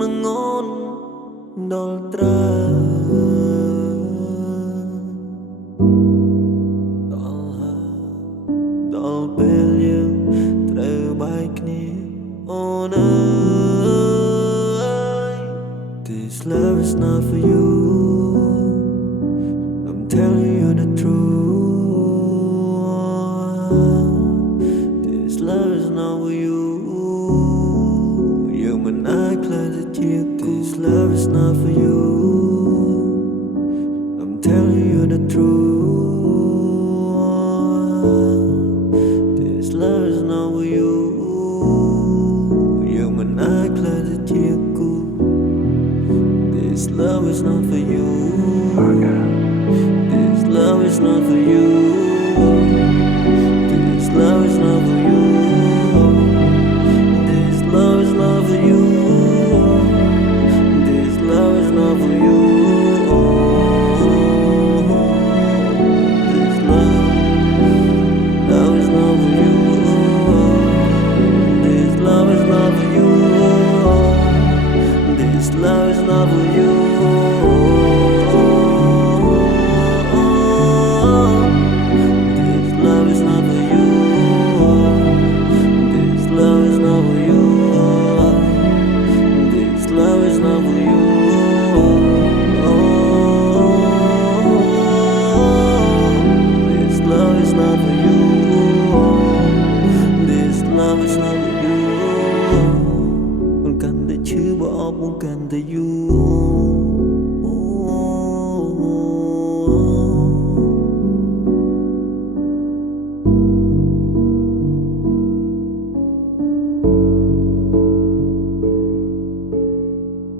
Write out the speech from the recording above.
នឹងអូនដល់ត្រាដល់ហើយដល់ពេលយើងត្រូវបែកគ្នាអូនអើយ This love is not for you I'm telling you the truth This love is not for you You and I glad that you This love is not for you I'm telling you the truth This love is not for you You and I glad that you This love is not for you This love is not for you This love is not for you This love is not for you This love is not for you This love is not for you This love is not for you This love is not for you Bukan tak you